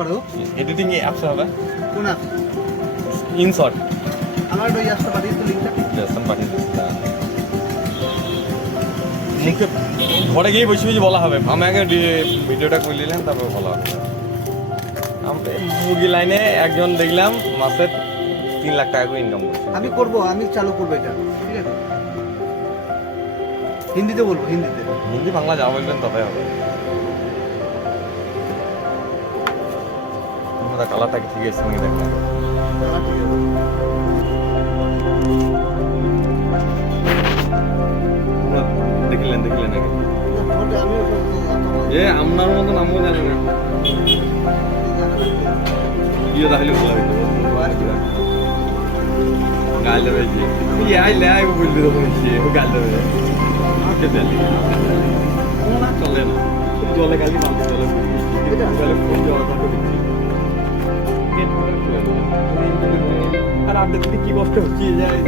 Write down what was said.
করো editing apps হবে কোন অ্যাপ ইনশট আমার ওই অ্যাপটা পাঠিয়ে তো লিংকটা লেসন পাঠিয়ে দিচ্ছি মুখে ঘরে গিয়ে বসে বসে বলা হবে আমি আগে ভিডিওটা করে নিলাম তারপর বলা হবে আমরা মুরগি লাইনে একজন দেখলাম মাসে 3 লাখ টাকা করে ইনকাম করছে আমি করব আমি চালু করবো এটা ঠিক আছে হিন্দিতে বলবো হিন্দিতে হিন্দি বাংলা যা বলবেন তবে হবে তোমরা কালারটা কি ঠিক আছে নাকি দেখলাম তাহলে ঠিক আছে দেখিলেন নাকি ওটা আমিও এ আপনার মতন আমিও জানি না ইয়ে তাহলে ভালো হইতো গাল দেবে যে ইয়ে আইলে আই বললি তো বলছি ও গাল দেবে আমাকে দেলি না চলে না জলে গালি মারতে চলে গেলে ফোন জল কথা দিচ্ছি আর আপনাদের কি কষ্ট হচ্ছে যায়